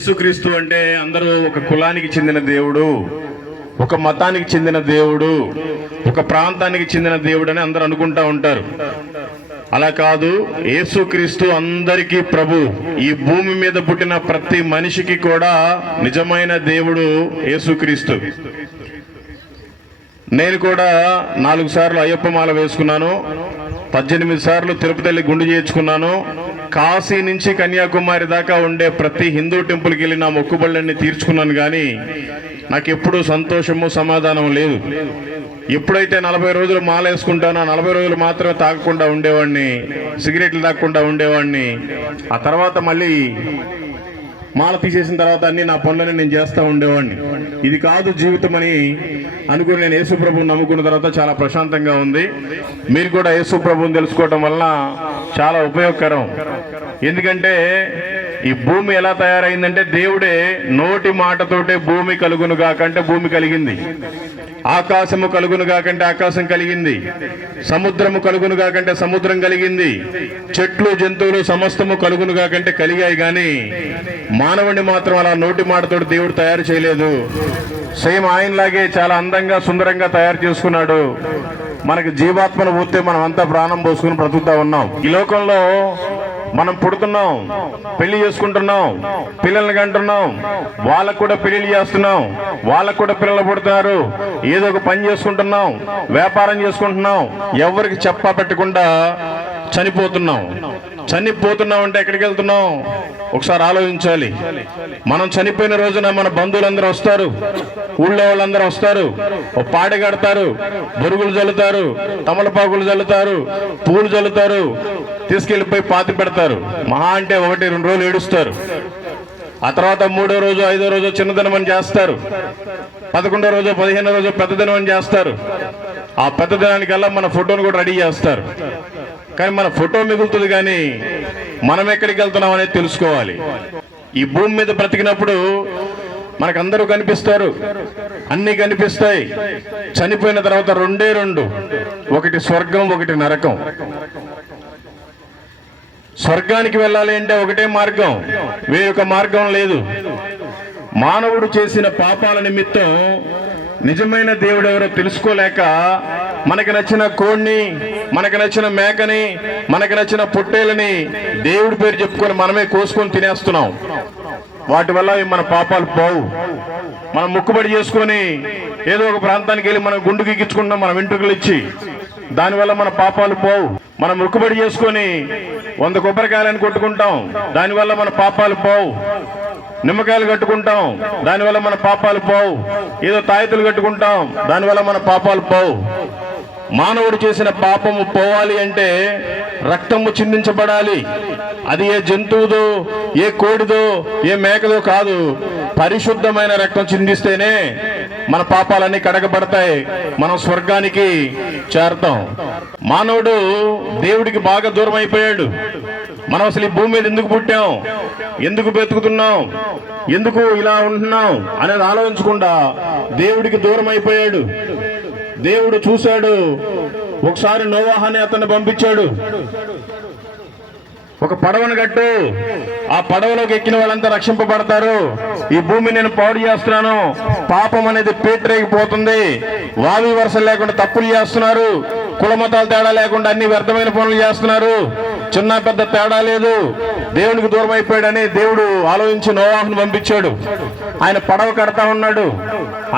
యేసుక్రీస్తు అంటే అందరూ ఒక కులానికి చెందిన దేవుడు, ఒక మతానికి చెందిన దేవుడు, ఒక ప్రాంతానికి చెందిన దేవుడు అని అందరూ అనుకుంటా ఉంటారు. అలా కాదు. యేసుక్రీస్తు అందరికీ ప్రభు. ఈ భూమి మీద పుట్టిన ప్రతి మనిషికి కూడా నిజమైన దేవుడు యేసుక్రీస్తు. నేను కూడా 4 సార్లు అయ్యప్ప మాల వేసుకున్నాను, 18 సార్లు తిరుపతి వెళ్ళి గుండు చేయించుకున్నాను. కాశీ నుంచి కన్యాకుమారి దాకా ఉండే ప్రతి హిందూ టెంపుల్కి వెళ్ళి నా మొక్కుబళ్ళన్నీ తీర్చుకున్నాను. కానీ నాకు ఎప్పుడూ సంతోషము సమాధానం లేదు. ఎప్పుడైతే 40 రోజులు మాల వేసుకుంటానో 40 రోజులు మాత్రమే తాగకుండా ఉండేవాడిని, సిగరెట్లు తాగకుండా ఉండేవాడిని. ఆ తర్వాత మళ్ళీ మాల తీసేసిన తర్వాత అన్ని నా పనులని నేను చేస్తూ ఉండేవాడిని. ఇది కాదు జీవితం అని అనుకుని నేను యేసు ప్రభువుని నమ్ముకున్న తర్వాత చాలా ప్రశాంతంగా ఉంది. మీరు కూడా యేసు ప్రభువుని తెలుసుకోవటం వలన చాలా ఉపయోగకరం. ఎందుకంటే ఈ భూమి ఎలా తయారైందంటే దేవుడే నోటి మాటతోటే భూమి కలుగునుగా కంటే భూమి కలిగింది, ఆకాశము కలుగునుగా కంటే ఆకాశం కలిగింది, సముద్రము కలుగునుగా కంటే సముద్రం కలిగింది, చెట్లు జంతువులు సమస్తము కలుగునుగా కంటే కలిగాయి. కానీ మానవుడిని మాత్రం అలా నోటి మాటతోటి దేవుడు తయారు చేయలేదు. సేమ్ ఆయనలాగే చాలా అందంగా సుందరంగా తయారు చేసుకున్నాడు. మనకి జీవాత్మను పోతే మనం అంతా ప్రాణం పోసుకుని బ్రతుకుతా ఉన్నాం. ఈ లోకంలో మనం పుడుతున్నాం, పెళ్లి చేసుకుంటున్నాం, పిల్లల్ని కంటున్నాం, వాళ్ళకు కూడా పెళ్లిళ్ళు చేస్తున్నాం, వాళ్ళకు కూడా పిల్లలు పుడుతున్నారు, ఏదో ఒక పని చేసుకుంటున్నాం, వ్యాపారం చేసుకుంటున్నాం, ఎవరికి చెప్పా పెట్టకుండా చనిపోతున్నాం. చనిపోతున్నాం అంటే ఎక్కడికి వెళ్తున్నాం ఒకసారి ఆలోచించాలి. మనం చనిపోయిన రోజున మన బంధువులందరూ వస్తారు, ఊళ్ళో వాళ్ళందరూ వస్తారు, ఓ పాడి కడతారు, బొరుగులు చల్లుతారు, తమలపాకులు చల్లుతారు, పూలు చల్లుతారు, తీసుకెళ్లిపోయి పాతి పెడతారు. మహా అంటే 1-2 రోజులు ఏడుస్తారు. ఆ తర్వాత 3వ రోజు 5వ రోజు చిన్నదినం అని చేస్తారు, 11వ రోజు 15వ రోజు పెద్ద దినం అని చేస్తారు. ఆ పెద్ద దినానికల్లా మన ఫోటోను కూడా రెడీ చేస్తారు. కానీ మన ఫోటో మిగులుతుంది, కానీ మనం ఎక్కడికి వెళ్తున్నాం అనేది తెలుసుకోవాలి. ఈ భూమి మీద బ్రతికినప్పుడు మనకందరూ కనిపిస్తారు, అన్ని కనిపిస్తాయి. చనిపోయిన తర్వాత 2 ఒకటి స్వర్గం, ఒకటి నరకం. స్వర్గానికి వెళ్ళాలి అంటే ఒకటే మార్గం, వేరొక మార్గం లేదు. మానవుడు చేసిన పాపాల నిమిత్తం నిజమైన దేవుడు ఎవరో తెలుసుకోలేక మనకి నచ్చిన కోడిని, మనకి నచ్చిన మేకని, మనకి నచ్చిన పొట్టేలని దేవుడి పేరు చెప్పుకొని మనమే కోసుకొని తినేస్తున్నాం. వాటి వల్ల మన పాపాలు పోవు. మనం ముక్కుబడి చేసుకొని ఏదో ఒక ప్రాంతానికి వెళ్ళి మనం గుండు గీకించుకుంటాం మన వెంట్రుకలు ఇచ్చి, దానివల్ల మన పాపాలు పోవు. మనం ముక్కుబడి చేసుకొని 100 కొబ్బరికాయలని కొట్టుకుంటాం, దానివల్ల మన పాపాలు పోవు. నిమ్మకాయలు కట్టుకుంటాం, దానివల్ల మన పాపాలు పోవు. ఏదో తాయెత్తులు కట్టుకుంటాం, దానివల్ల మన పాపాలు పోవు. మానవుడు చేసిన పాపము పోవాలి అంటే రక్తము చిందించబడాలి. అది ఏ జంతువుదో, ఏ కోడిదో, ఏ మేకదో కాదు, పరిశుద్ధమైన రక్తం చిందిస్తేనే మన పాపాలన్నీ కడగబడతాయి, మనం స్వర్గానికి చేరతాం. మానవుడు దేవుడికి బాగా దూరం అయిపోయాడు. మనం అసలు ఈ భూమి మీద ఎందుకు పుట్టాం, ఎందుకు బ్రతుకుతున్నాం, ఎందుకు ఇలా ఉంటున్నాం అనేది ఆలోచించకుండా దేవుడికి దూరం అయిపోయాడు. దేవుడు చూశాడు. ఒకసారి నోవాహు అనే అతన్ని పంపించాడు, ఒక పడవను కట్టు, ఆ పడవలోకి ఎక్కిన వాళ్ళంతా రక్షింపబడతారు. ఈ భూమి నేను పాడు చేస్తున్నాను, పాపం అనేది పేటరేగిపోతుంది, వావి వరుసలు లేకుండా తప్పులు చేస్తున్నారు, కులమతాలు తేడా లేకుండా అన్ని వ్యర్థమైన పనులు చేస్తున్నారు, చిన్న పెద్ద తేడా లేదు, దేవునికి దూరం అయిపోయాడని దేవుడు ఆలోచించి నోవాహును పంపించాడు. ఆయన పడవ కడతా ఉన్నాడు.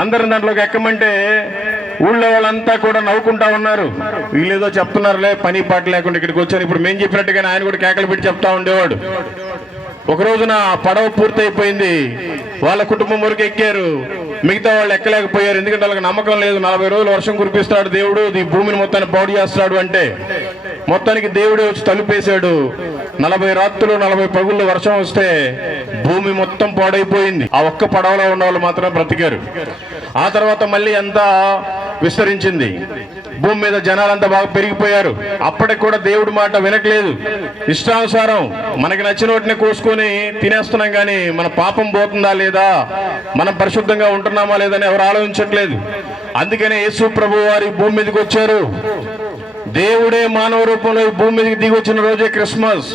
అందరిని దాంట్లోకి ఎక్కమంటే ఊళ్ళో వాళ్ళంతా కూడా నవ్వుకుంటా ఉన్నారు. వీళ్ళేదో చెప్తున్నారులే, పని పాట లేకుండా ఇక్కడికి వచ్చారు. ఇప్పుడు మేము చెప్పినట్టుగానే ఆయన కూడా కేకలు పెట్టి చెప్తా ఉండేవాడు. ఒక రోజున పడవ పూర్తయిపోయింది, వాళ్ళ కుటుంబం వరకు ఎక్కారు, మిగతా వాళ్ళు ఎక్కలేకపోయారు. ఎందుకంటే వాళ్ళకి నమ్మకం లేదు, 40 రోజులు వర్షం కురిపిస్తాడు దేవుడు, ఈ భూమిని మొత్తాన్ని పాడు చేస్తాడు అంటే. మొత్తానికి దేవుడే వచ్చి తలుపేశాడు. 40 రాత్రులు 40 పగుళ్ళు వర్షం వస్తే భూమి మొత్తం పాడైపోయింది. ఆ ఒక్క పడవలో ఉన్న వాళ్ళు మాత్రమే బ్రతికారు. ఆ తర్వాత మళ్ళీ అంతా విస్తరించింది, భూమి మీద జనాలంతా బాగా పెరిగిపోయారు. అప్పటికి కూడా దేవుడి మాట వినట్లేదు, ఇష్టానుసారం మనకి నచ్చిన వాటిని కోసుకొని తినేస్తున్నాం. కానీ మన పాపం పోతుందా లేదా, మనం పరిశుద్ధంగా ఉంటున్నామా లేదని ఎవరు ఆలోచించట్లేదు. అందుకనే యేసు ప్రభు వారి భూమి మీదకి వచ్చారు. దేవుడే మానవ రూపంలో ఈ భూమి మీదకి దిగి వచ్చిన రోజే క్రిస్మస్.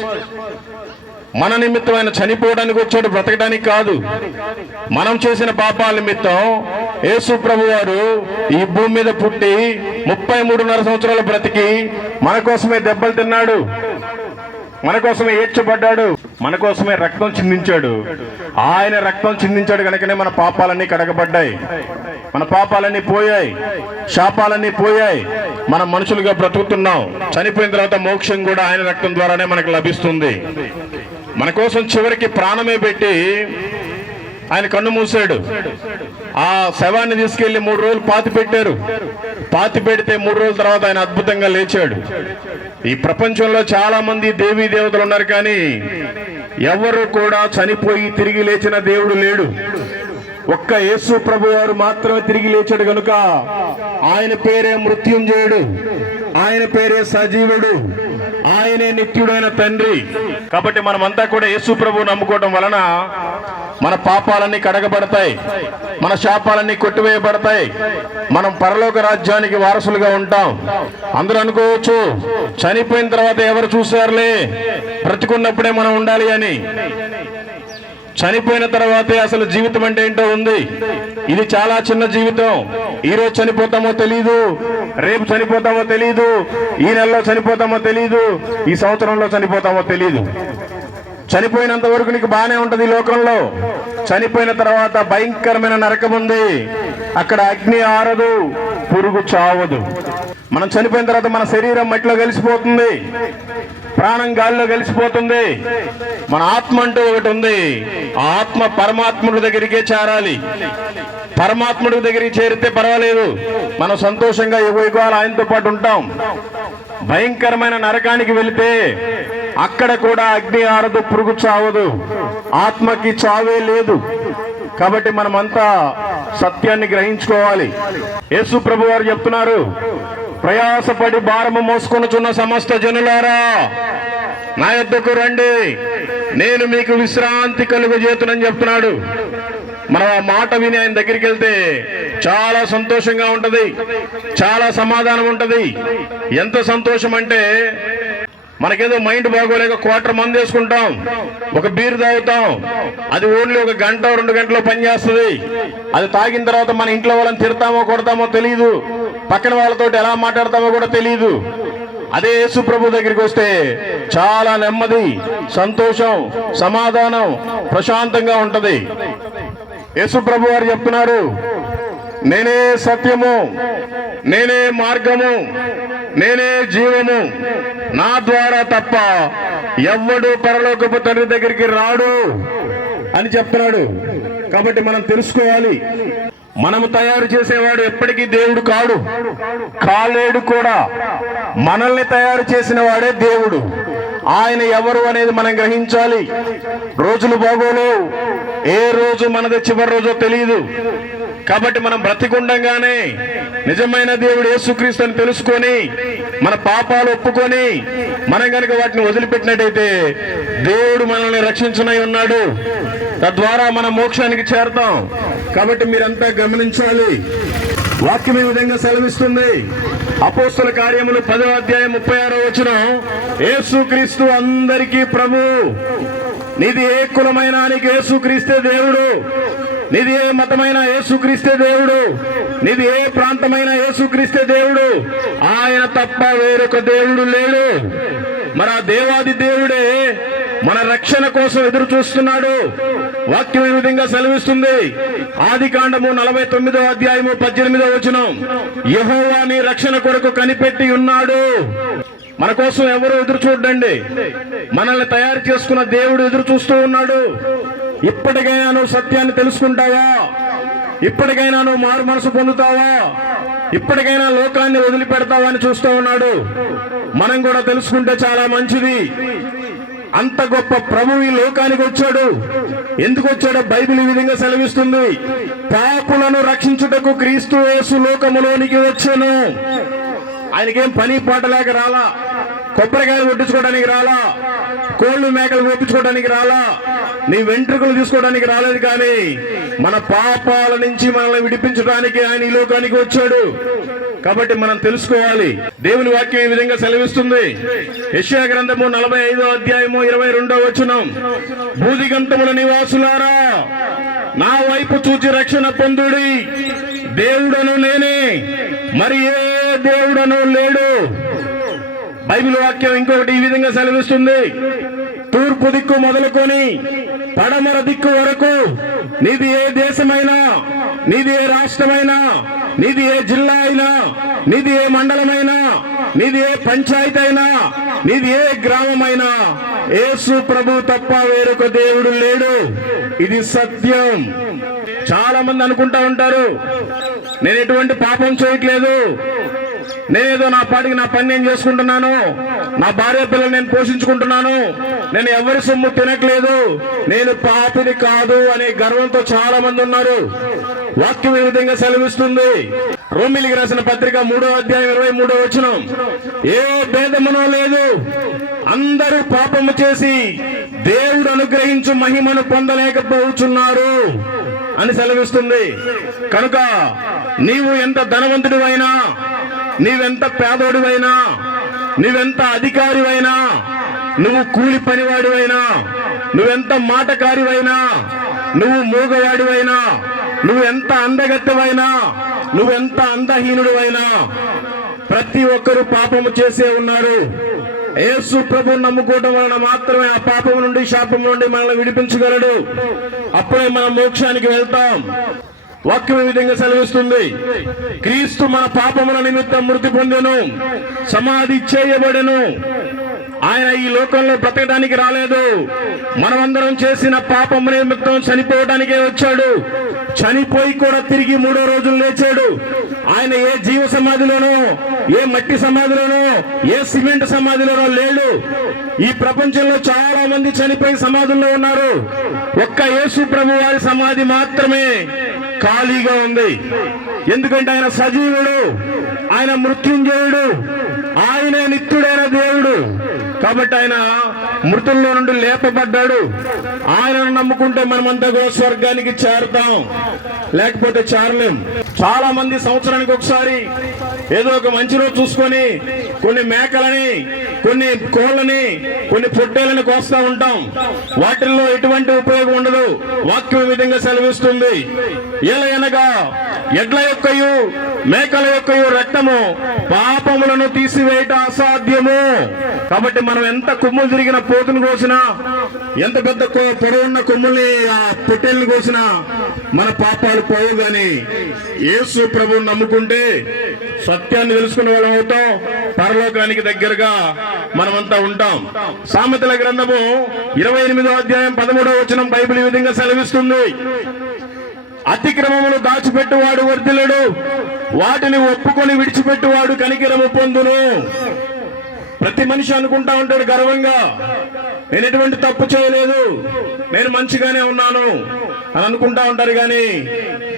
మన నిమిత్తం ఆయన చనిపోవడానికి వచ్చాడు, బ్రతకడానికి కాదు. మనం చేసిన పాపాల నిమిత్తం యేసు ప్రభు వారు ఈ భూమి మీద పుట్టి 33.5 సంవత్సరాలు బ్రతికి మన కోసమే దెబ్బలు తిన్నాడు, మన కోసమే ఏడ్చబడ్డాడు, మన కోసమే రక్తం చిందించాడు. ఆయన రక్తం చిందించాడు కనుకనే మన పాపాలన్నీ కడగబడ్డాయి, మన పాపాలన్నీ పోయాయి, శాపాలన్నీ పోయాయి. మనం మనుషులుగా బ్రతుకుతున్నాం. చనిపోయిన తర్వాత మోక్షం కూడా ఆయన రక్తం ద్వారానే మనకు లభిస్తుంది. మన కోసం చివరికి ప్రాణమే పెట్టి ఆయన కన్ను మూసాడు. ఆ శవాన్ని తీసుకెళ్లి 3 రోజులు పాతి పెట్టారు. పాతి పెడితే 3 రోజుల తర్వాత ఆయన అద్భుతంగా లేచాడు. ఈ ప్రపంచంలో చాలా మంది దేవీ దేవతలు ఉన్నారు, కానీ ఎవరు కూడా చనిపోయి తిరిగి లేచిన దేవుడు లేడు. ఒక్క యేసు ప్రభు వారు మాత్రమే తిరిగి లేచాడు కనుక ఆయన పేరే మృత్యుంజయుడు, ఆయన పేరే సజీవుడు, ఆయనే నిత్యుడైన తండ్రి. కాబట్టి మనమంతా కూడా యేసు ప్రభు నమ్ముకోవడం వలన మన పాపాలన్నీ కడగబడతాయి, మన శాపాలన్నీ కొట్టివేయబడతాయి, మనం పరలోక రాజ్యానికి వారసులుగా ఉంటాం. అందరూ అనుకోవచ్చు, చనిపోయిన తర్వాత ఎవరు చూశారులే, బ్రతికున్నప్పుడే మనం ఉండాలి అని. చనిపోయిన తర్వాతే అసలు జీవితం అంటే ఏంటో ఉంది. ఇది చాలా చిన్న జీవితం. ఈ రోజు చనిపోతామో తెలీదు, రేపు చనిపోతామో తెలీదు, ఈ నెలలో చనిపోతామో తెలీదు, ఈ సంవత్సరంలో చనిపోతామో తెలీదు. చనిపోయినంత వరకు నీకు బాగానే ఉంటది ఈ లోకంలో. చనిపోయిన తర్వాత భయంకరమైన నరకం ఉంది. అక్కడ అగ్ని ఆరదు, పురుగు చావదు. మనం చనిపోయిన తర్వాత మన శరీరం మట్టిలో కలిసిపోతుంది, ప్రాణం గాలిలో కలిసిపోతుంది. మన ఆత్మ అంటూ ఒకటి ఉంది. ఆ ఆత్మ పరమాత్ముడి దగ్గరికే చేరాలి. పరమాత్ముడి దగ్గరికి చేరితే పర్వాలేదు, మనం సంతోషంగా యుగాలు ఆయనతో పాటు ఉంటాం. భయంకరమైన నరకానికి వెళితే అక్కడ కూడా అగ్ని ఆరదు, పురుగు చావదు, ఆత్మకి చావే లేదు. కాబట్టి మనమంతా సత్యాన్ని గ్రహించుకోవాలి. యేసు ప్రభు వారు చెప్తున్నారు, ప్రయాసపడి భారము మోసుకొనుచున్న సమస్త జనులారా నా యొద్దకు రండి, నేను మీకు విశ్రాంతి కలుగజేతునని చెప్తున్నాడు. మనం ఆ మాట విని ఆయన దగ్గరికి వెళ్తే చాలా సంతోషంగా ఉంటది, చాలా సమాధానం ఉంటది. ఎంత సంతోషం అంటే, మనకేదో మైండ్ బాగోలేక క్వార్టర్ మంది వేసుకుంటాం, ఒక బీర్ తాగుతాం, అది ఓన్లీ 1 గంట 2 గంటలో పనిచేస్తుంది. అది తాగిన తర్వాత మన ఇంట్లో వాళ్ళని తిడతామో కొడతామో తెలియదు, పక్కన వాళ్ళతో ఎలా మాట్లాడతామో కూడా తెలియదు. అదే యేసు ప్రభు దగ్గరికి వస్తే చాలా నెమ్మది, సంతోషం, సమాధానం, ప్రశాంతంగా ఉంటది. యేసు ప్రభు వారు చెప్తున్నారు, నేనే సత్యము, నేనే మార్గము, నేనే జీవము, నా ద్వారా తప్ప ఎవ్వడు పరలోకపు తండ్రి దగ్గరికి రాడు అని చెప్తున్నాడు. కాబట్టి మనం తెలుసుకోవాలి, మనము తయారు చేసేవాడు ఎప్పటికీ దేవుడు కాలేడు కూడా. మనల్ని తయారు చేసిన వాడే దేవుడు. ఆయన ఎవరు అనేది మనం గ్రహించాలి. రోజులు బాగోలేవు, ఏ రోజు మనది చివరి రోజో తెలియదు. కాబట్టి మనం బ్రతికుండగానే నిజమైన దేవుడు యేసుక్రీస్తు అని తెలుసుకొని మన పాపాలు ఒప్పుకొని మనం కనుక వాటిని వదిలిపెట్టినట్టయితే దేవుడు మనల్ని రక్షించనై ఉన్నాడు. తద్వారా మనం మోక్షానికి చేరతాం. కాబట్టి మీరంతా గమనించాలి. వాక్యం ఈ విధంగా సెలవిస్తుంది. అపోస్తల కార్యములు 10వ అధ్యాయం 36వ వచనం, యేసుక్రీస్తు అందరికీ ప్రభు. నీది ఏ కులమైన నీకు యేసుక్రీస్తే దేవుడు, నీది ఏ మతమైన యేసుక్రీస్తే దేవుడు, నీది ఏ ప్రాంతమైన యేసుక్రీస్తే దేవుడు. ఆయన తప్ప వేరొక దేవుడు లేడు. మన దేవాది దేవుడే మన రక్షణ కోసం ఎదురు చూస్తున్నాడు. వాక్యం ఈ విధంగా సెలవిస్తుంది. ఆదికాండము 49వ అధ్యాయము 18వ వచనం, యెహోవా నీ రక్షణ కొరకు కనిపెట్టి ఉన్నాడు. మన కోసం ఎవరు ఎదురు చూడండి, మనల్ని తయారు చేసుకున్న దేవుడు ఎదురు చూస్తూ ఉన్నాడు. ఇప్పటికైనా నువ్వు సత్యాన్ని తెలుసుకుంటావా? ఇప్పటికైనా నువ్వు మారు మనసు పొందుతావా? ఇప్పటికైనా లోకాన్ని వదిలిపెడతావా అని చూస్తూ ఉన్నాడు. మనం కూడా తెలుసుకుంటే చాలా మంచిది. అంత గొప్ప ప్రభు ఈ లోకానికి వచ్చాడు. ఎందుకు వచ్చాడో బైబిల్ ఈ విధంగా సెలవిస్తుంది. పాపులను రక్షించుటకు క్రీస్తు యేసు లోకములోనికి వచ్చాను. ఆయనకేం పని పాట లేక రాలా, కొబ్బరికాయలు కొట్టించుకోవడానికి రాలా, కోళ్లు మేకలు కోపించుకోవడానికి రాలా, నీ వెంట్రుకలు తీసుకోవడానికి రాలేదు. కానీ మన పాపాల నుంచి మనల్ని విడిపించడానికి ఆయన ఈ లోకానికి వచ్చాడు. కాబట్టి మనం తెలుసుకోవాలి. దేవుని వాక్యం ఈ విధంగా సెలవిస్తుంది. యెషయా గ్రంథము 45వ అధ్యాయము 22వ వచనం, భూదిగంతముల నివాసులారా నా వైపు చూచి రక్షణ పొందుడి, దేవుడను నేనే, మరి ఏ దేవుడను లేడు. బైబిల్ వాక్యం ఇంకొకటి ఈ విధంగా సెలవిస్తుంది, తూర్పు దిక్కు మొదలుకొని పడమర దిక్కు వరకు నీది ఏ దేశమైనా, నీది ఏ రాష్ట్రమైనా, నీది ఏ జిల్లా అయినా, నీది ఏ మండలమైనా, నీది ఏ పంచాయతీ అయినా, నీది ఏ గ్రామమైనా, యేసు ప్రభు తప్ప వేరొక దేవుడు లేడు. ఇది సత్యం. చాలా మంది అనుకుంటా ఉంటారు, నేను ఎటువంటి పాపం చేయట్లేదు, నేనేదో నా పాటికి నా పని నేను చేసుకుంటున్నాను, నా భార్య పిల్లలు నేను పోషించుకుంటున్నాను, నేను ఎవరి సొమ్ము తినట్లేదు, నేను పాపిని కాదు అనే గర్వంతో చాలా మంది ఉన్నారు. వాక్యం ఈ విధంగా సెలవిస్తుంది. రోమిలికి రాసిన పత్రిక 3వ అధ్యాయం 23వ వచనం, ఏ భేదమునో లేదు, అందరూ పాపము చేసి దేవుడు అనుగ్రహించు మహిమను పొందలేకపోతున్నారు అని సెలవిస్తుంది. కనుక నీవు ఎంత ధనవంతుడివైనా, నీవెంత పేదోడివైనా, నువ్వెంత అధికారివైనా, నువ్వు కూలి పనివాడివైనా, నువ్వెంత మాటకారివైనా, నువ్వు మూగవాడివైనా, నువ్వెంత అందగత్తెవైనా, నువ్వెంత అందహీనుడివైనా, ప్రతి ఒక్కరూ పాపము చేసే ఉన్నారు. యేసు ప్రభువుని నమ్ముకోవడం వలన మాత్రమే ఆ పాపం నుండి, శాపం నుండి మనల్ని విడిపించగలడు. అప్పుడే మనం మోక్షానికి వెళ్తాం. వాక్యం ఈ విధంగా సెలవిస్తుంది, క్రీస్తు మన పాపముల నిమిత్తం మృతి పొందెను, సమాధి చేయబడెను. ఆయన ఈ లోకంలో బ్రతకడానికి రాలేదు, మనమందరం చేసిన పాపము నిమిత్తం చనిపోవడానికే వచ్చాడు. చనిపోయి కూడా తిరిగి 3వ రోజున లేచాడు. ఆయన ఏ జీవ సమాధిలోనో, ఏ మట్టి సమాధిలోనో, ఏ సిమెంట్ సమాధిలోనో లేడు. ఈ ప్రపంచంలో చాలా మంది చనిపోయి సమాధుల్లో ఉన్నారు. ఒక్క యేసు ప్రభు వారి సమాధి మాత్రమే ఖాళీగా ఉంది. ఎందుకంటే ఆయన సజీవుడు, ఆయన మృత్యుంజయుడు, ఆయనే నిత్యుడైన దేవుడు. కాబట్టి ఆయన మృతుల్లో నుండి లేపబడ్డాడు. ఆయనను నమ్ముకుంటే మనమంతా కూడా స్వర్గానికి చేరుతాం, లేకపోతే చేరలేం. చాలా మంది సంవత్సరానికి ఒకసారి ఏదో ఒక మంచి రోజు చూసుకొని కొన్ని మేకలని, కొన్ని కోళ్ళని, కొన్ని పొట్టేలను కోస్తా ఉంటాం. వాటిల్లో ఎటువంటి ఉపయోగం ఉండదు. వాక్యం ఈ విధంగా సెలవిస్తుంది, ఏలయనగా ఎడ్ల యొక్కయు మేకల యొక్కయు రక్తము పాపములను తీసివేయట అసాధ్యము. కాబట్టి మనం ఎంత కొమ్ములు తిరిగిన పోతును కోసినా, ఎంత పెద్ద పొడవున్న కొమ్ముల్ని ఆ పొట్టేళ్ళని కోసినా మన పాపాలు పోవు. గాని యేసు ప్రభువుని నమ్ముకుంటే సత్యాన్ని తెలుసుకునే వాళ్ళం అవుతాం, పరలోకానికి దగ్గరగా మనమంతా ఉంటాం. సామెతల గ్రంథము 28వ అధ్యాయం 13వ వచనం బైబిల్ ఈ విధంగా సెలవిస్తుంది, అతిక్రమములు దాచిపెట్టువాడు వర్ధిల్లుడు, వాటిని ఒప్పుకొని విడిచిపెట్టువాడు కనికరము పొందును. ప్రతి మనిషి అనుకుంటా ఉంటాడు గర్వంగా, నేను ఎటువంటి తప్పు చేయలేదు, నేను మంచిగానే ఉన్నాను అని అనుకుంటా ఉంటారు. కానీ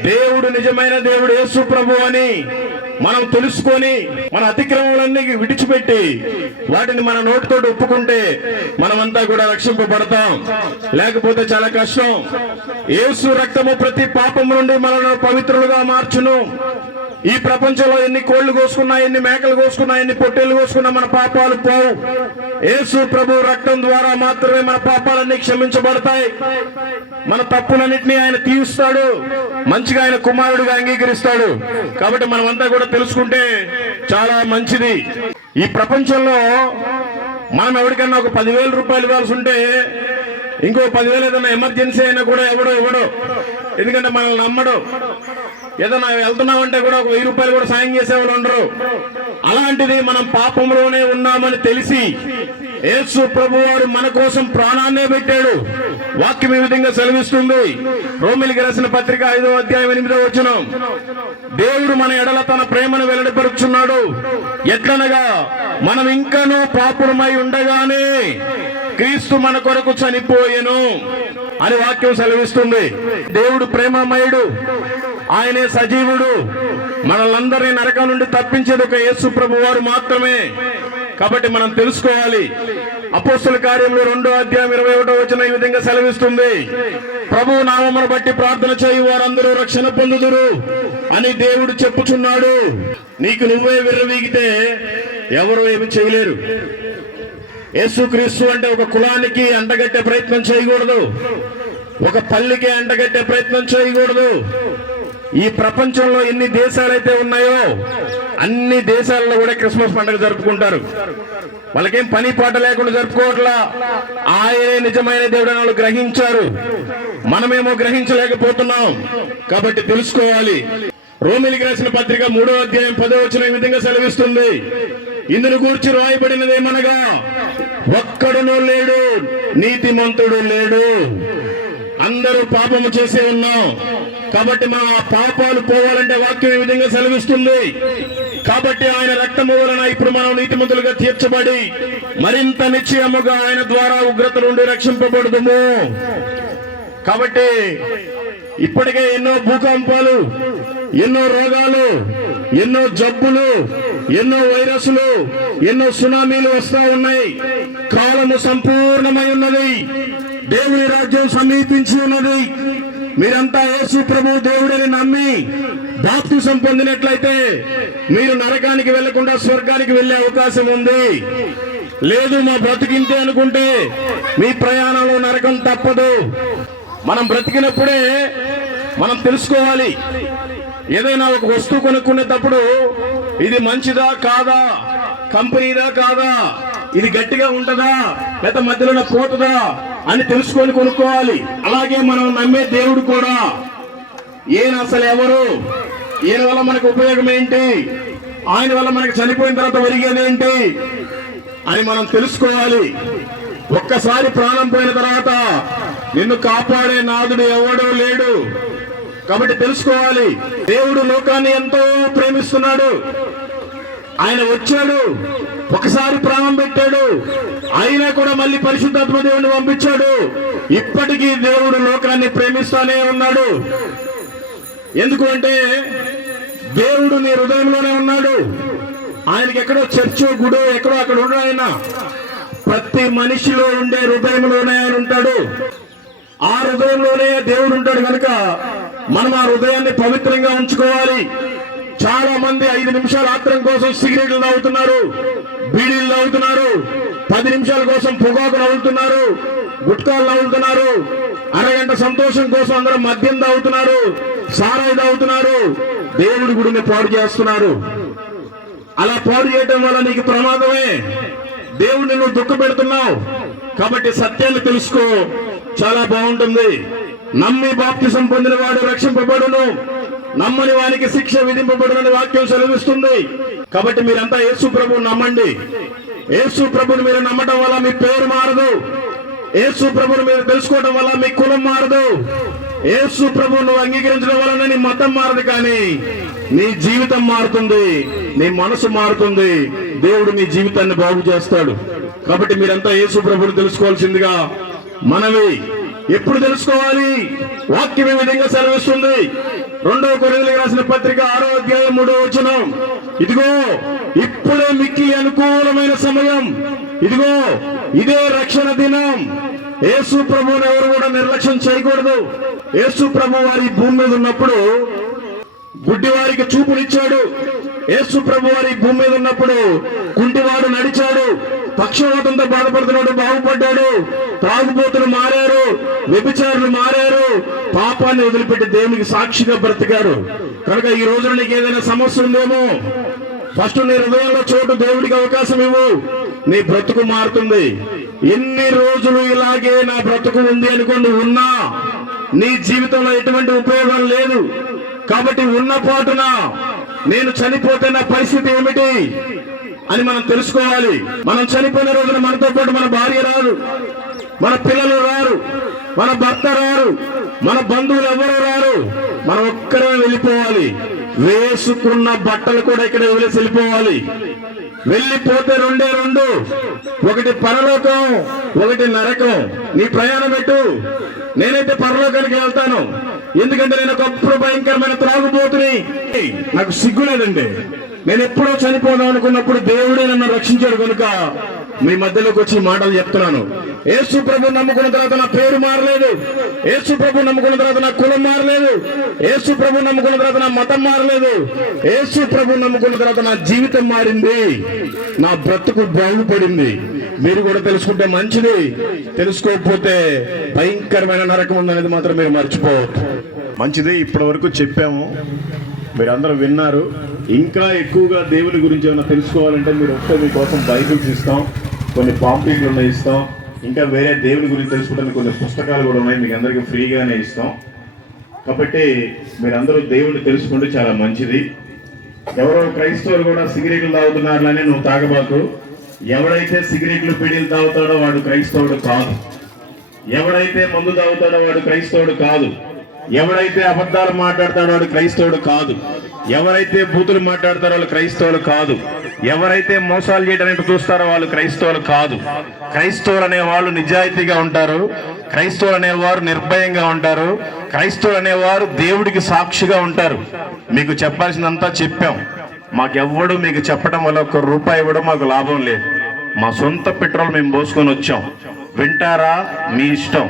దేవుడు నిజమైన దేవుడు యేసు ప్రభు అని మనం తెలుసుకొని మన అతిక్రమములన్నీ విడిచిపెట్టి వాటిని మన నోటితోటి ఒప్పుకుంటే మనమంతా కూడా రక్షింపబడతాం, లేకపోతే చాలా కష్టం. యేసు రక్తము ప్రతి పాపం నుండి మనల్ని పవిత్రులుగా మార్చును. ఈ ప్రపంచంలో ఎన్ని కోళ్లు కోసుకున్నా, ఎన్ని మేకలు కోసుకున్నా, ఎన్ని పొట్టేళ్లు కోసుకున్నా మన పాపాలు పోవు. యేసు ప్రభు రక్తం ద్వారా మాత్రమే మన పాపాలన్నీ క్షమించబడతాయి. మన తప్పులన్నింటినీ ఆయన తీరుస్తాడు, మంచిగా ఆయన కుమారుడిగా అంగీకరిస్తాడు. కాబట్టి మనమంతా కూడా తెలుసుకుంటే చాలా మంచిది. ఈ ప్రపంచంలో మనం ఎవరికన్నా ఒక 10,000 రూపాయలు ఇవ్వాల్సి ఉంటే, ఇంకో 10,000 ఏదైనా ఎమర్జెన్సీ అయినా కూడా ఎవడో, ఎందుకంటే మనల్ని నమ్మడు. ఏదైనా వెళ్తున్నామంటే కూడా ఒక 1000 రూపాయలు కూడా సాయం చేసేవాళ్ళు ఉండరు. అలాంటిది మనం పాపంలోనే ఉన్నామని తెలిసి యేసు ప్రభువారు మన కోసం ప్రాణాన్నే పెట్టాడు. వాక్యం ఈ విధంగా సెలవిస్తుంది. రోమిలికి రాసిన పత్రిక 5వ అధ్యాయం 8వ వచనం, దేవుడు మన ఎడల తన ప్రేమను వెల్లడిపరుచున్నాడు. ఎట్లనగా మనం ఇంకనూ పాపులమై ఉండగానే క్రీస్తు మన కొరకు చనిపోయెను అని వాక్యం సెలవిస్తుంది. దేవుడు ప్రేమమయుడు, ఆయనే సజీవుడు. మనల్ందరినీ నరకం నుండి తప్పించేది ఒక యేసు ప్రభు వారు మాత్రమే. కాబట్టి మనం తెలుసుకోవాలి, అపోస్తల కార్యములు 2వ అధ్యాయం 21వ వచనం ఈ విధంగా సెలవిస్తుంది, ప్రభు నామమును బట్టి ప్రార్థన చేయు వారందరూ రక్షణ పొందుదురు అని దేవుడు చెప్పుచున్నాడు. నీకు నువ్వే విర్రవీగితే ఎవరు ఏమి చేయలేరు. యేసుక్రీస్తు అంటే ఒక కులానికి అంటగట్టే ప్రయత్నం చేయకూడదు, ఒక పల్లికి అంటగట్టే ప్రయత్నం చేయకూడదు. ఈ ప్రపంచంలో ఎన్ని దేశాలైతే ఉన్నాయో అన్ని దేశాలలో కూడా క్రిస్మస్ పండుగ జరుపుకుంటారు. వాళ్ళకేం పని పాట లేకుండా జరుపుకోవట్లా. ఆయనే నిజమైన దేవుడు అని వాళ్ళు గ్రహించారు, మనమేమో గ్రహించలేకపోతున్నాం. కాబట్టి తెలుసుకోవాలి. రోమిలికి రాసిన పత్రిక 3వ అధ్యాయం 10వ వచనం ఈ విధంగా సెలవిస్తుంది, ఇందును గూర్చి రాయబడినదేమనగా ఒక్కడునూ లేడు, నీతిమంతుడు లేడు, అందరూ పాపము చేసే ఉన్నాం. కాబట్టి మా పాపాలు పోవాలంటే వాక్యం ఈ విధంగా సెలవిస్తుంది. కాబట్టి ఆయన రక్తము వలన ఇప్పుడు మనం నీతిమంతులుగా తీర్చబడి మరింత నిశ్చయముగా ఆయన ద్వారా ఉగ్రత నుండి రక్షింపబడుదుము. కాబట్టి ఇప్పటికే ఎన్నో భూకంపాలు, ఎన్నో రోగాలు, ఎన్నో జబ్బులు, ఎన్నో వైరస్లు, ఎన్నో సునామీలు వస్తూ ఉన్నాయి. కాలము సంపూర్ణమై ఉన్నది, దేవుని రాజ్యం సమీపించి ఉన్నది. మీరంతా యేసు ప్రభు దేవుడిని నమ్మి బాప్తిసం పొందినట్లయితే మీరు నరకానికి వెళ్లకుండా స్వర్గానికి వెళ్లే అవకాశం ఉంది. లేదు మా బ్రతికింతే అనుకుంటే మీ ప్రయాణంలో నరకం తప్పదు. మనం బ్రతికినప్పుడే మనం తెలుసుకోవాలి. ఏదైనా ఒక వస్తువు కొనుక్కునేటప్పుడు ఇది మంచిదా కాదా, కంపెనీదా కాదా, ఇది గట్టిగా ఉంటదా లేదా మధ్యలో పోతుందా అని తెలుసుకొని కొనుక్కోవాలి. అలాగే మనం నమ్మే దేవుడు కూడా ఈయన అసలు ఎవరు, ఈయన వల్ల మనకు ఉపయోగం ఏంటి, ఆయన వల్ల మనకి చనిపోయిన తర్వాత ఒరిగేది ఏంటి అని మనం తెలుసుకోవాలి. ఒక్కసారి ప్రాణం పోయిన తర్వాత నిన్ను కాపాడే నాదుడు ఎవడో లేడు. కాబట్టి తెలుసుకోవాలి. దేవుడు లోకాన్ని ఎంతో ప్రేమిస్తున్నాడు. ఆయన వచ్చాడు, ఒకసారి ప్రాణం పెట్టాడు, అయినా కూడా మళ్ళీ పరిశుద్ధాత్మ దేవుడిని పంపించాడు. ఇప్పటికీ దేవుడు లోకాన్ని ప్రేమిస్తానే ఉన్నాడు. ఎందుకు అంటే దేవుడు నీ హృదయంలోనే ఉన్నాడు. ఆయనకి ఎక్కడో చర్చో గుడో ఎక్కడో అక్కడ ఉన్నాడు. ఆయన ప్రతి మనిషిలో ఉండే హృదయంలోనే ఆయన ఉంటాడు. ఆ హృదయంలోనే దేవుడు ఉంటాడు కనుక మనం ఆ హృదయాన్ని పవిత్రంగా ఉంచుకోవాలి. చాలా మంది 5 నిమిషాల ఆత్రం కోసం సిగరెట్లు తాగుతున్నారు, బీడీలు తాగుతున్నారు, 10 నిమిషాల కోసం పొగాకు నవ్వుతున్నారు, గుట్కాలు నవ్వుతున్నారు, అరగంట సంతోషం కోసం అందరూ మద్యం తాగుతున్నారు, సారాయి తాగుతున్నారు, దేవుడి గుడిని పాడు చేస్తున్నారు. అలా పాడు చేయటం వల్ల నీకు ప్రమాదమే. దేవుడిని నువ్వు దుఃఖ పెడుతున్నావు. కాబట్టి సత్యాన్ని తెలుసుకో, చాలా బాగుంటుంది. నమ్మి బాప్తిసం పొందిన వాడు రక్షింపబడును, నమ్మని వానికి శిక్ష విధింపబడునని వాక్యం సెలవిస్తుంది. కాబట్టి మీరంతా యేసు ప్రభువుని నమ్మండి. యేసు ప్రభుని మీరు నమ్మటం వల్ల మీ పేరు మారదు. యేసు ప్రభుని మీరు తెలుసుకోవడం వల్ల మీ కులం మారదు. యేసు ప్రభువును నువ్వు అంగీకరించడం వలన నీ మతం మారదు, కానీ నీ జీవితం మారుతుంది, నీ మనసు మారుతుంది. దేవుడు నీ జీవితాన్ని బాగు చేస్తాడు. కాబట్టి మీరంతా యేసు ప్రభుని తెలుసుకోవాల్సిందిగా మనవి. ఎప్పుడు తెలుసుకోవాలి? వాక్యం ఈ విధంగా సెలవిస్తుంది. 2వ కొరింథీయులకు రాసిన పత్రిక 6వ అధ్యాయం 3వ వచనం, ఇదిగో ఇప్పుడే మిక్కిలి అనుకూలమైన సమయం, ఇదిగో ఇదే రక్షణ దినం. యేసు ప్రభువుని ఎవరు కూడా నిర్లక్ష్యం చేయకూడదు. యేసు ప్రభు వారి భూమి మీద ఉన్నప్పుడు గుడ్డి వారికి చూపునిచ్చాడు. యేసు ప్రభు వారి భూమి మీద ఉన్నప్పుడు కుంటివాడు నడిచాడు, పక్షవాతంతో బాధపడుతున్నాడు బాగుపడ్డాడు, త్రాగుబోతులు మారారు, వ్యభిచారులు మారారు, పాపాన్ని వదిలిపెట్టి దేవునికి సాక్షిగా బ్రతికారు. కనుక ఈ రోజున నీకు ఏదైనా సమస్య ఉందేమో, ఫస్ట్ నీ హృదయంలో చోటు దేవుడికి అవకాశం ఇవ్వు, నీ బ్రతుకు మారుతుంది. ఎన్ని రోజులు ఇలాగే నా బ్రతుకు ఉంది అనుకోండి ఉన్నా నీ జీవితంలో ఎటువంటి ఉపయోగం లేదు. కాబట్టి ఉన్న పాటున నేను చనిపోతే నా పరిస్థితి ఏమిటి అని మనం తెలుసుకోవాలి. మనం చనిపోయిన రోజున మనతో పాటు మన భార్య రారు, మన పిల్లలు రారు, మన భర్త రారు, మన బంధువులు ఎవరు రారు, మనం ఒక్కరే వెళ్ళిపోవాలి. వేసుకున్న బట్టలు కూడా ఇక్కడ వదిలేసి వెళ్ళిపోవాలి. వెళ్ళిపోతే రెండే రెండు, ఒకటి పరలోకం, ఒకటి నరకం. నీ ప్రయాణం పెట్టు. నేనైతే పరలోకానికి వెళ్తాను, ఎందుకంటే నేను ఒకప్పుడు భయంకరమైన త్రాగుబోతుని. నాకు సిగ్గు లేదండి. నేను ఎప్పుడో చనిపోదాం అనుకున్నప్పుడు దేవుడే నన్ను రక్షించాడు కనుక మీ మధ్యలోకి వచ్చి మాటలు చెప్తున్నాను. యేసు ప్రభు నమ్ముకున్న తర్వాత నా పేరు మారలేదు, యేసు ప్రభు నమ్ముకున్న తర్వాత నా కులం మారలేదు, యేసు ప్రభు నమ్ముకున్న తర్వాత నా మతం మారలేదు, యేసు ప్రభు నమ్ముకున్న తర్వాత నా జీవితం మారింది, నా బ్రతుకు బాగుపడింది. మీరు కూడా తెలుసుకుంటే మంచిది, తెలుసుకోకపోతే భయంకరమైన నరకం ఉందనేది మాత్రం మీరు మర్చిపోవద్దు. మంచిది, ఇప్పటి వరకు చెప్పాము, మీరందరూ విన్నారు. ఇంకా ఎక్కువగా దేవుని గురించి ఏమైనా తెలుసుకోవాలంటే మీరు వస్తే మీకోసం బైబిల్స్ ఇస్తాం, కొన్ని పాంప్లెట్లు ఉన్నాయి ఇస్తాం, ఇంకా వేరే దేవుని గురించి తెలుసుకోవడానికి కొన్ని పుస్తకాలు కూడా ఉన్నాయి, మీకు అందరికీ ఫ్రీగానే ఇస్తాం. కాబట్టి మీరందరూ దేవుని తెలుసుకుంటే చాలా మంచిది. ఎవరో క్రైస్తవులు కూడా సిగరెట్లు తాగుతున్నారని నువ్వు తాగబాకు. ఎవడైతే సిగరెట్లు పిడిలు తాగుతాడో వాడు క్రైస్తవుడు కాదు, ఎవడైతే మందు తాగుతాడో వాడు క్రైస్తవుడు కాదు, ఎవడైతే అబద్ధాలు మాట్లాడతాడో వాడు క్రైస్తవుడు కాదు, ఎవరైతే బూతులు మాట్లాడతారో వాళ్ళు క్రైస్తవులు కాదు, ఎవరైతే మోసాలు చేయడానికి చూస్తారో వాళ్ళు క్రైస్తవులు కాదు. క్రైస్తవులు అనేవాళ్ళు నిజాయితీగా ఉంటారు, క్రైస్తవులు అనేవారు నిర్భయంగా ఉంటారు, క్రైస్తవులు అనేవారు దేవుడికి సాక్షిగా ఉంటారు. మీకు చెప్పాల్సిందంతా చెప్పాం. మాకెవ్వడు మీకు చెప్పడం వల్ల ఒక్క రూపాయి ఇవ్వడం మాకు లాభం లేదు. మా సొంత పెట్రోల్ మేము పోసుకొని వచ్చాం. వింటారా మీ ఇష్టం,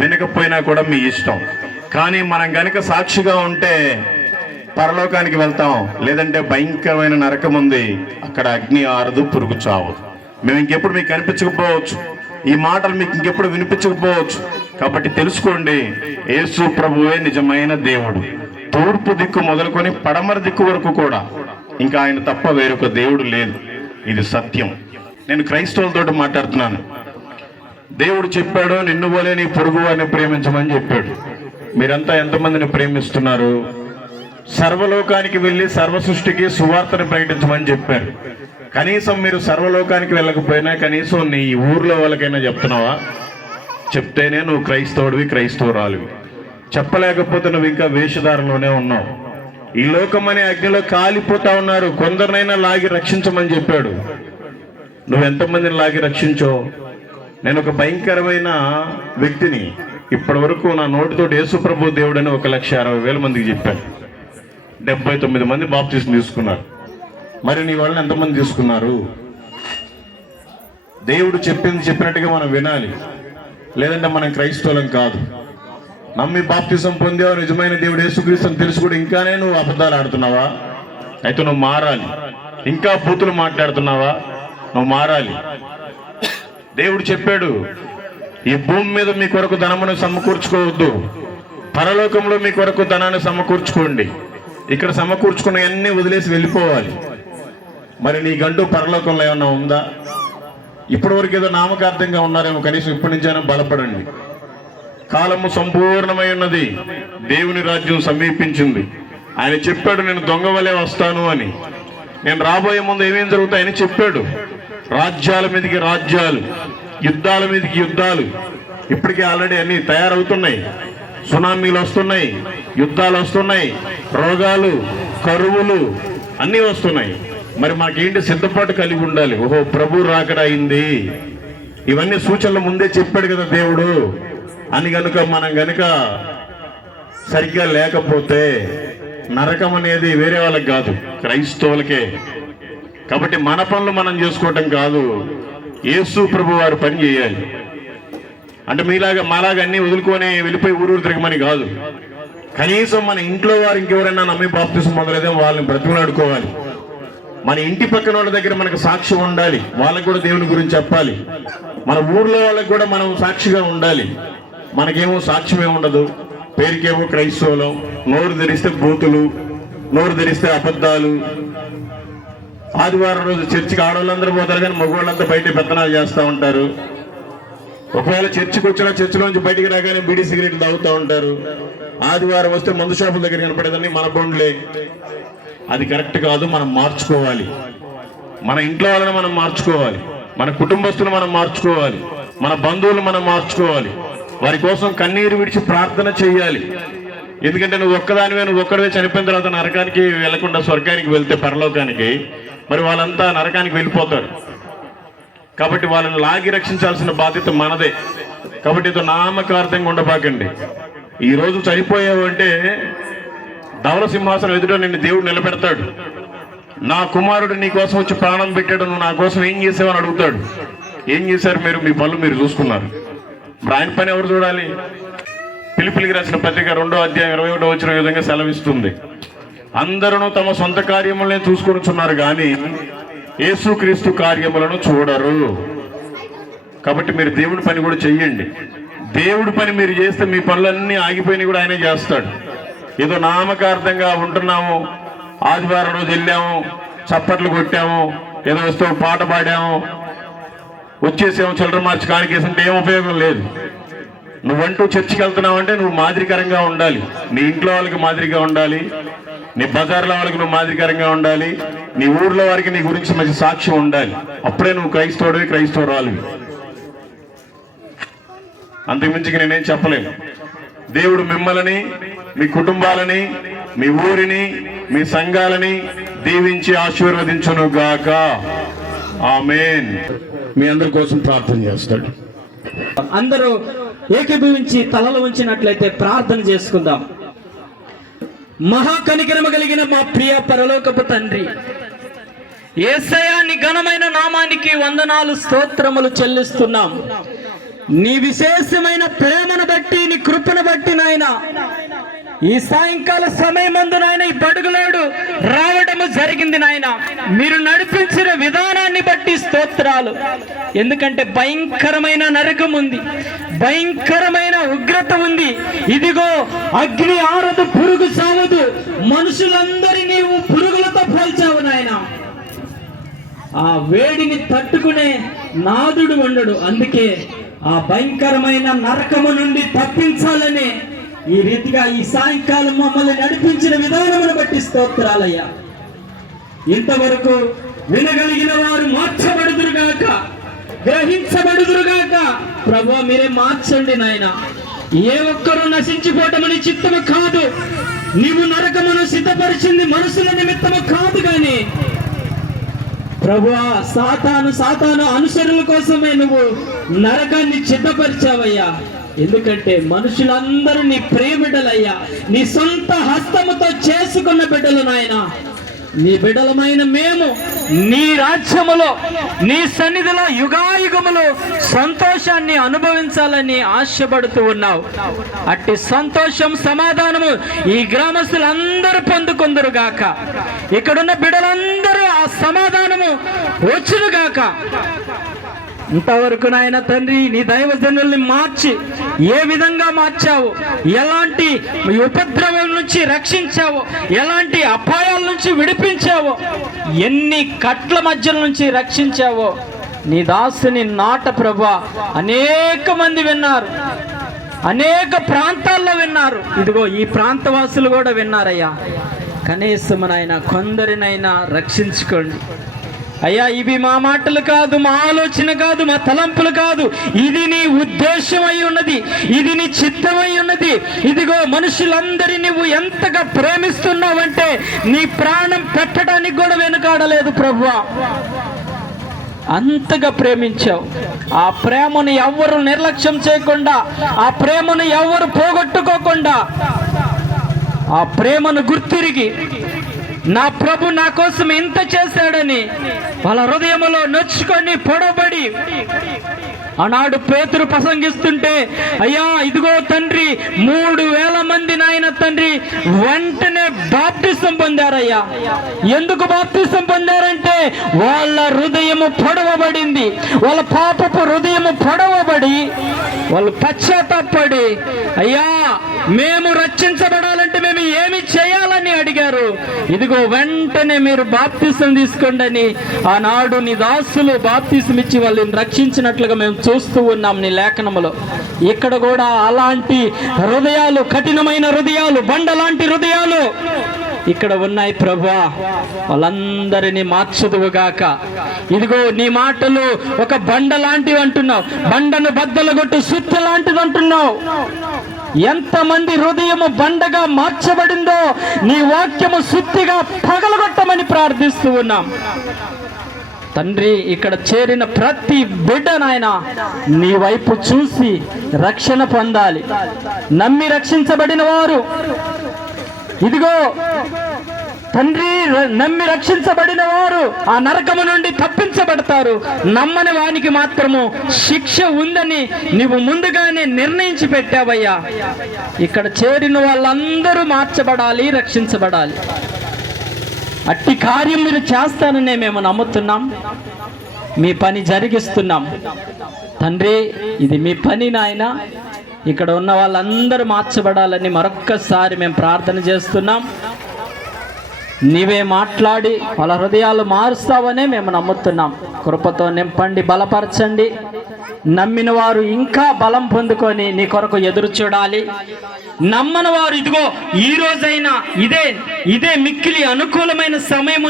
వినకపోయినా కూడా మీ ఇష్టం. కానీ మనం గనుక సాక్షిగా ఉంటే పరలోకానికి వెళ్తాం, లేదంటే భయంకరమైన నరకం ఉంది, అక్కడ అగ్ని ఆరదు, పురుగు చావు. మేము ఇంకెప్పుడు మీకు కనిపించకపోవచ్చు, ఈ మాటలు మీకు ఇంకెప్పుడు వినిపించకపోవచ్చు. కాబట్టి తెలుసుకోండి, యేసు ప్రభువే నిజమైన దేవుడు. తూర్పు దిక్కు మొదలుకొని పడమర దిక్కు వరకు కూడా ఇంకా ఆయన తప్ప వేరొక దేవుడు లేదు. ఇది సత్యం. నేను క్రైస్తవులతో మాట్లాడుతున్నాను. దేవుడు చెప్పాడు, నిన్ను పోలే నీ పొరుగు వారిని ప్రేమించమని చెప్పాడు. మీరంతా ఎంతమందిని ప్రేమిస్తున్నారు? సర్వలోకానికి వెళ్ళి సర్వ సృష్టికి సువార్తను ప్రకటించమని చెప్పారు. కనీసం మీరు సర్వలోకానికి వెళ్ళకపోయినా కనీసం నీ ఊర్లో వాళ్ళకైనా చెప్తున్నావా? చెప్తేనే నువ్వు క్రైస్తవుడివి, క్రైస్తవురాలివి. చెప్పలేకపోతే నువ్వు ఇంకా వేషధారంలోనే ఉన్నావు. ఈ లోకం అనే అగ్నిలో కాలిపోతా ఉన్నారు. కొందరినైనా లాగి రక్షించమని చెప్పాడు. నువ్వు ఎంతమందిని లాగి రక్షించో? నేను ఒక భయంకరమైన వ్యక్తిని ఇప్పటి వరకు నా నోటితోటి యేసుప్రభు దేవుడని 1,60,000 మందికి చెప్పాను. 79 మంది బాప్తిస్మం తీసుకున్నారు. మరి నీ వాళ్ళని ఎంతమంది తీసుకున్నారు? దేవుడు చెప్పింది చెప్పినట్టుగా మనం వినాలి, లేదంటే మనం క్రైస్తవులం కాదు. నమ్మి బాప్తిజం పొందావు, నిజమైన దేవుడు యేసుక్రీస్తుని తెలుసు కూడా ఇంకానే నువ్వు అబద్ధాలు ఆడుతున్నావా? అయితే నువ్వు మారాలి. ఇంకా బూతులు మాట్లాడుతున్నావా? నువ్వు మారాలి. దేవుడు చెప్పాడు, ఈ భూమి మీద మీ కొరకు ధనమును సమకూర్చుకోవద్దు, పరలోకంలో మీ కొరకు ధనాన్ని సమకూర్చుకోండి. ఇక్కడ సమకూర్చుకున్న అన్ని వదిలేసి వెళ్ళిపోవాలి. మరి నీ గంటూ పరలోకంలో ఏమన్నా ఉందా? ఇప్పటి వరకు ఏదో నామకార్థంగా ఉన్నారేమో, కనీసం ఇప్పటి నుంచైనా బలపడండి. కాలము సంపూర్ణమై ఉన్నది, దేవుని రాజ్యం సమీపించింది. ఆయన చెప్పాడు, నేను దొంగ వలె వస్తాను అని. నేను రాబోయే ముందు ఏమేం జరుగుతాయని చెప్పాడు. రాజ్యాల మీదకి రాజ్యాలు, యుద్ధాల మీదకి యుద్ధాలు. ఇప్పటికే ఆల్రెడీ అన్ని తయారవుతున్నాయి. సునామీలు వస్తున్నాయి, యుద్ధాలు వస్తున్నాయి, రోగాలు, కరువులు అన్నీ వస్తున్నాయి. మరి మాకేంటి? సిద్ధపాటు కలిగి ఉండాలి. ఓహో, ప్రభు రాకడ అయింది, ఇవన్నీ సూచనలు ముందే చెప్పాడు కదా దేవుడు అని. కనుక మనం గనుక సరిగ్గా లేకపోతే నరకం అనేది వేరే వాళ్ళకి కాదు, క్రైస్తవులకే. కాబట్టి మన పనులు మనం చేసుకోవటం కాదు, యేసు ప్రభు వారు పని చేయాలి. అంటే మాలాగా అన్ని వదులుకొని వెళ్ళిపోయి ఊరూరు తిరగమని కాదు. కనీసం మన ఇంట్లో వారు ఇంకెవరైనా నమ్మి బాప్తిసం మొదలైతే వాళ్ళని బ్రతిమలాడుకోవాలి. మన ఇంటి పక్కన వాళ్ళ దగ్గర మనకు సాక్ష్యం ఉండాలి, వాళ్ళకు కూడా దేవుని గురించి చెప్పాలి. మన ఊర్లో వాళ్ళకి కూడా మనం సాక్షిగా ఉండాలి. మనకేమో సాక్ష్యమే ఉండదు, పేరుకేమో క్రైస్తవులం. నోరు తెరిస్తే బూతులు, నోరు తెరిస్తే అబద్ధాలు. ఆదివారం రోజు చర్చికి ఆడవాళ్ళందరూ పోతారు, కానీ మగవాళ్ళంతా బయట పెత్తనాలు చేస్తూ ఉంటారు. ఒకవేళ చర్చికి వచ్చినా చర్చిలోంచి బయటికి రాగానే బీడీ సిగరెట్లు తాగుతూ ఉంటారు. ఆదివారం వస్తే మందు షాపుల దగ్గర కనపడేదని మన బండ్లే. అది కరెక్ట్ కాదు. మనం మార్చుకోవాలి. మన ఇంట్లో వాళ్ళని మనం మార్చుకోవాలి, మన కుటుంబస్తులు మనం మార్చుకోవాలి, మన బంధువులు మనం మార్చుకోవాలి. వారి కోసం కన్నీరు విడిచి ప్రార్థన చేయాలి. ఎందుకంటే నువ్వు ఒక్కడివే చనిపోయిన తర్వాత నరకానికి వెళ్లకుండా స్వర్గానికి వెళ్తే, పరలోకానికి, మరి వాళ్ళంతా నరకానికి వెళ్ళిపోతారు. కాబట్టి వాళ్ళని లాగి రక్షించాల్సిన బాధ్యత మనదే. కాబట్టి ఇది నామకార్థంగా ఉండబాకండి. ఈ రోజు చనిపోయావు అంటే ధవల సింహాసనం ఎదుట నిన్ను దేవుడు నిలబెడతాడు. నా కుమారుడు నీ కోసం వచ్చి ప్రాణం పెట్టాడు, నువ్వు నా కోసం ఏం చేసావని అడుగుతాడు. ఏం చేశారు మీరు? మీ పనులు మీరు చూసుకున్నారు. ఇప్పుడు ఆయన పని ఎవరు చూడాలి? పిలుపులకి రాసిన పత్రిక 2వ అధ్యాయం 21వ వచనం విధంగా సెలవిస్తుంది, అందరూ తమ సొంత కార్యములనే చూసుకొనిచున్నారు కానీ యేసుక్రీస్తు కార్యములను చూడరు. కాబట్టి మీరు దేవుడి పని కూడా చెయ్యండి. దేవుడి పని మీరు చేస్తే మీ పనులన్నీ ఆగిపోయినాయి కూడా ఆయనే చేస్తాడు. ఏదో నామకార్థంగా ఉంటున్నాము, ఆదివారం రోజు వెళ్ళాము, చప్పట్లు కొట్టాము, ఏదో వస్తూ పాట పాడాము, వచ్చేసాము, చిల్లర మార్చి కానికేసంటే ఏం ఉపయోగం లేదు. నువ్వంటూ చర్చికి వెళ్తున్నావు అంటే నువ్వు మాదిరికరంగా ఉండాలి. నీ ఇంట్లో వాళ్ళకి మాదిరిగా ఉండాలి, నీ బజార్లో వాళ్ళకి నువ్వు మాదిరికరంగా ఉండాలి, నీ ఊర్లో వారికి నీ గురించి మంచి సాక్ష్యం ఉండాలి. అప్పుడే నువ్వు క్రైస్తవుడివి, క్రైస్తవురాలివి. అంతకుమించి నేనేం చెప్పలేను. దేవుడు మిమ్మల్ని, మీ కుటుంబాలని, మీ ఊరిని, మీ సంఘాలని దీవించి ఆశీర్వదించును గాక. ఆమేన్. మీ అందరి కోసం ప్రార్థన చేస్తాడు. అందరూ ఏకీభవించి తలలు ఉంచినట్లయితే ప్రార్థన చేసుకుందాం. మహాకనికరమ కలిగిన మా ప్రియ పరలోకపు తండ్రి, యేసయ్యా నీ ఘనమైన నామానికి వందనాలు, స్తోత్రములు చెల్లిస్తున్నాం. నీ విశేషమైన ప్రేమను బట్టి, నీ కృపను బట్టి నాయనా ఈ సాయంకాల సమయమందు నాయన ఈ బడుగులోడు రావడము జరిగింది నాయన. మీరు నడిపించిన విధానాన్ని బట్టి స్తోత్రాలు. ఎందుకంటే భయంకరమైన నరకం ఉంది, భయంకరమైన ఉగ్రత ఉంది. ఇదిగో అగ్ని ఆరదు, పురుగు సావదు, మనుషులందరినీ నీవు పురుగులతో పోల్చావు నాయన. ఆ వేడిని తట్టుకునే నాదుడు ఉండడు. అందుకే ఆ భయంకరమైన నరకము నుండి తప్పించాలని ఈ రీతిగా ఈ సాయంకాలం మమ్మల్ని నడిపించిన విధానమును బట్టి స్తోత్రాలయ్యా. ఇంతవరకు వినగలిగిన వారు మార్చబడుదురుగాక, గ్రహించబడుదురుగాక. ప్రభువా మీరే మార్చండి నాయన. ఏ ఒక్కరూ నశించిపోవటమని చిత్తము కాదు, నీవు నరకమును సిద్ధపరిచింది మనుషుల నిమిత్తము కాదు కానీ ప్రభువా సాతాను అనుసరుల కోసమే నువ్వు నరకాన్ని సిద్ధపరిచావయ్యా. ఎందుకంటే మనుషులందరూ నీ ప్రియ బిడ్డలయ్యా, నీ సొంత హస్తముతో చేసుకున్న బిడ్డలు నాయన. నీ బిడ్డలమైన మేము నీ రాజ్యములో, నీ సన్నిధిలో యుగాయుగములు సంతోషాన్ని అనుభవించాలని ఆశపడుతూ ఉన్నావు. అట్టి సంతోషం, సమాధానము ఈ గ్రామస్తులందరూ పొందుకుందరుగాక. ఇక్కడున్న బిడ్డలందరూ ఆ సమాధానము వచ్చునుగాక. ఇంతవరకు నాయన తండ్రి నీ దైవజనుల్ని మార్చి ఏ విధంగా మార్చావు, ఎలాంటి ఉపద్రవం నుంచి రక్షించావు, ఎలాంటి అపాయాల నుంచి విడిపించావో, ఎన్ని కట్ల మధ్యల నుంచి రక్షించావో నీ దాసుని నాట ప్రభువా అనేక మంది విన్నారు, అనేక ప్రాంతాల్లో విన్నారు. ఇదిగో ఈ ప్రాంతవాసులు కూడా విన్నారయ్యా. కనీసం నాయన కొందరినైనా రక్షించుకోండి అయ్యా. ఇవి మా మాటలు కాదు, మా ఆలోచన కాదు, మా తలంపులు కాదు. ఇది నీ ఉద్దేశమై ఉన్నది, ఇది నీ చిత్తమై ఉన్నది. ఇదిగో మనుషులందరినీ నువ్వు ఎంతగా ప్రేమిస్తున్నావంటే నీ ప్రాణం పెట్టడానికి కూడా వెనుకాడలేదు ప్రభువా. అంతగా ప్రేమించావు. ఆ ప్రేమను ఎవ్వరు నిర్లక్ష్యం చేయకుండా, ఆ ప్రేమను ఎవ్వరు పోగొట్టుకోకుండా, ఆ ప్రేమను గుర్తిరిగి నా ప్రభు నా కోసం ఇంత చేశాడని వాళ్ళ హృదయములో నొచ్చుకొని పొడబడి ఆనాడు పేతురు ప్రసంగిస్తుంటే, అయ్యా ఇదిగో తండ్రి 3000 మంది నాయన తండ్రి వెంటనే బాప్తిసం పొందారయ్యా. ఎందుకు బాప్తిసం పొందారంటే వాళ్ళ హృదయము పొడవబడింది, వాళ్ళ పాపపు హృదయము పొడవబడి వాళ్ళు పశ్చాత్తాపడి, అయ్యా మేము రక్షించబడాలంటే మేము ఏమి చేయాలని అడిగారు. ఇదిగో వెంటనే మీరు బాప్తిసం తీసుకోండి అని ఆనాడు నీ దాసులు బాప్తిసం ఇచ్చి వాళ్ళని రక్షించినట్లుగా మేము చూస్తూ ఉన్నాం నీ లేఖనములో. ఇక్కడ కూడా అలాంటి హృదయాలు, కఠినమైన హృదయాలు, బండలాంటి హృదయాలు ఇక్కడ ఉన్నాయి ప్రభువా. వాళ్ళందరినీ మార్చుదువుగాక. ఇదిగో నీ మాటలు ఒక బండ లాంటివి అంటున్నావు, బండను బద్దలగొట్టు సుత్తి లాంటిది అంటున్నావు. ఎంతమంది హృదయము బండగా మార్చబడిందో నీ వాక్యము సుత్తిగా పగలగొట్టమని ప్రార్థిస్తూ ఉన్నాం తండ్రి. ఇక్కడ చేరిన ప్రతి బిడ్డ నాయన నీ వైపు చూసి రక్షణ పొందాలి. నమ్మి రక్షించబడిన వారు ఇదిగో తండ్రి, నమ్మి రక్షించబడిన వారు ఆ నరకము నుండి తప్పించబడతారు. నమ్మని వానికి మాత్రము శిక్ష ఉందని నీవు ముందుగానే నిర్ణయించి పెట్టావయ్యా. ఇక్కడ చేరిన వాళ్ళందరూ మార్చబడాలి, రక్షించబడాలి. అట్టి కార్యం మీరు చేస్తాననే మేము నమ్ముతున్నాం. మీ పని జరిగిస్తున్నాం తండ్రి. ఇది మీ పని నాయన. ఇక్కడ ఉన్న వాళ్ళందరూ మార్చబడాలని మరొక్కసారి మేము ప్రార్థన చేస్తున్నాం. నీవే మాట్లాడి వాళ్ళ హృదయాలు మారుస్తావనే మేము నమ్ముతున్నాం. కృపతో నింపండి, బలపరచండి. నమ్మిన వారు ఇంకా బలం పొందుకొని నీ కొరకు ఎదురు చూడాలి. నమ్మని వారు ఇదిగో ఈ రోజైనా ఇదే మిక్కిలి అనుకూలమైన సమయము,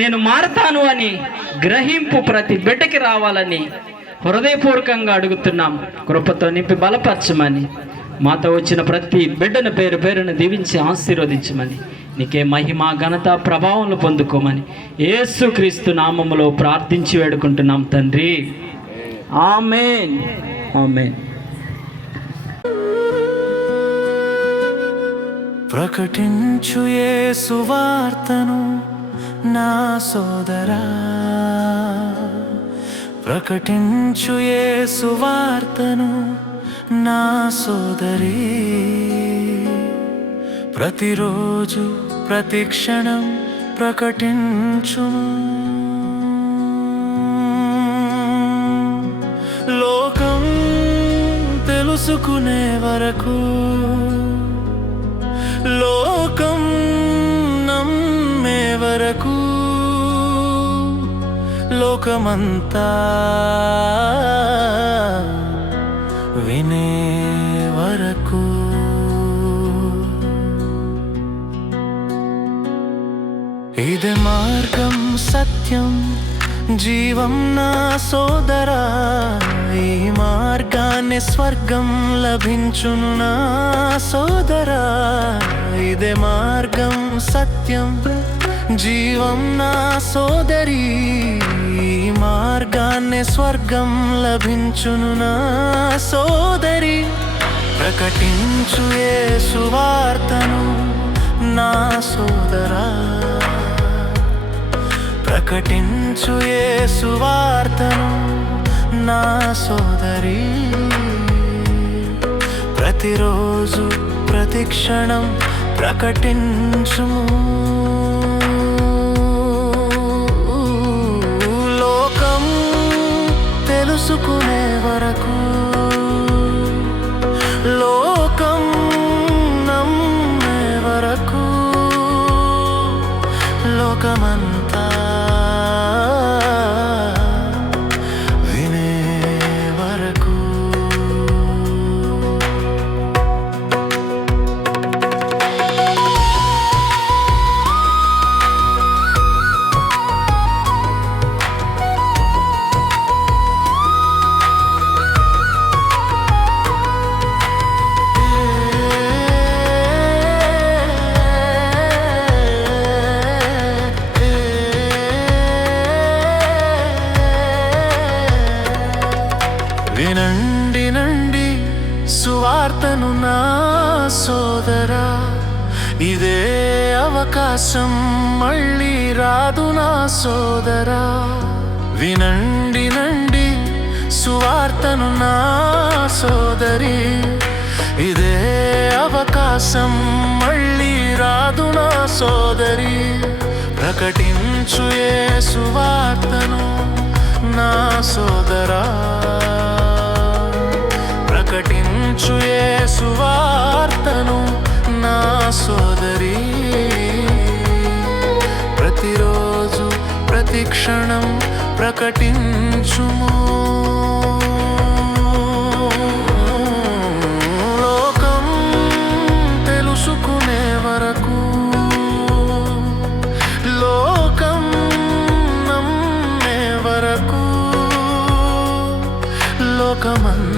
నేను మారతాను అని గ్రహింపు ప్రతి బిడ్డకి రావాలని హృదయపూర్వకంగా అడుగుతున్నాం. కృపతో నింపి బలపరచమని, మాతో వచ్చిన ప్రతి బిడ్డను పేరు పేరును దీవించి ఆశీర్వదించమని, నీకే మహిమ ఘనత ప్రభావంలో పొందుకోమని యేసుక్రీస్తు నామములో ప్రార్థించి వేడుకుంటున్నాం తండ్రి. ఆమేన్, ఆమేన్. ప్రకటించు యేసు వార్తను నా సోదరా, ప్రకటించు యేసు వార్తను నా సోదరి. ప్రతిరోజు ప్రతి క్షణం ప్రకటించుము. లోకం తెలుసుకునే వరకు, లోకం నమ్మే వరకు, లోకమంతా వినే వరకు. ఇదే మార్గం, సత్యం, జీవం నా సోదరా. ఈ మార్గాన్ని స్వర్గం లభించును నా సోదరా. ఇదే మార్గం, సత్యం, జీవం నా సోదరి. ఈ మార్గాన్ని స్వర్గం లభించును నా సోదరి. ప్రకటించు యేసు వార్తను నా సోదరా, ప్రకటించు యేసు వార్తను నా సోదరి. ప్రతిరోజు ప్రతి క్షణం ప్రకటించుము. లోకం తెలుసుకునే వరకు, లోకం నమ్మే వరకు, లోకమంతా వినే వరకు. వినండి నండి సువార్తను నా సోదరా. ఇదే అవకాశం మళ్ళీ రాదు నా సోదరా. వినండి నండి సువార్తను నా సోదరి. ఇదే అవకాశం మళ్ళీ రాదు నా సోదరి. ప్రకటించు యేసు వార్తను నా సోదరా, ప్రకటించు యేసు వార్తను నా సోదరి. ప్రతిరోజు ప్రతి క్షణం ప్రకటించుము. లోకం తెలుసుకునే వరకు, లోకం నమ్మే వరకు, లోకమంతా